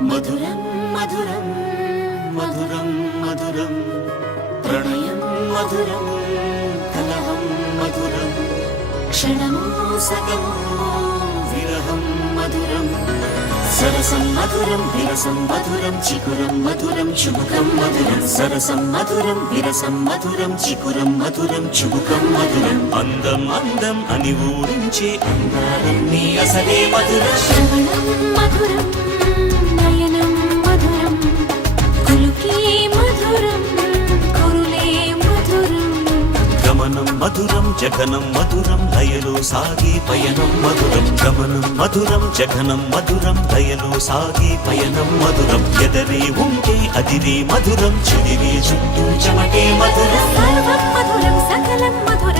మధురం మధురం మధురం మధురం ప్రణయం మధురం కలహం మధురం క్షణము సగము విరహం మధురం సరసం మధురం విరసం మధురం చికురం మధురం చుబుకం మధురం సరసం మధురం విరసం మధురం చికురం మధురం చుబుకం మధురం అందం అందం అని ఊరించే అందాలన్నీ అసలే మధురం శ్రవణం మధురం నయనం మధురం కులుకే మధురం కురులే మధురం గమనం మధురం జగనం మధురం లయలో సాగే పయనం మధురం గమనం మధురం జగనం మధురం లయలో సాగే పయనం మధురం ఎదరే ఉంటే అదిరే మధురం చెదిరే చుట్టూ చెమటే మధురం సర్వం మధురం సకలం మధురం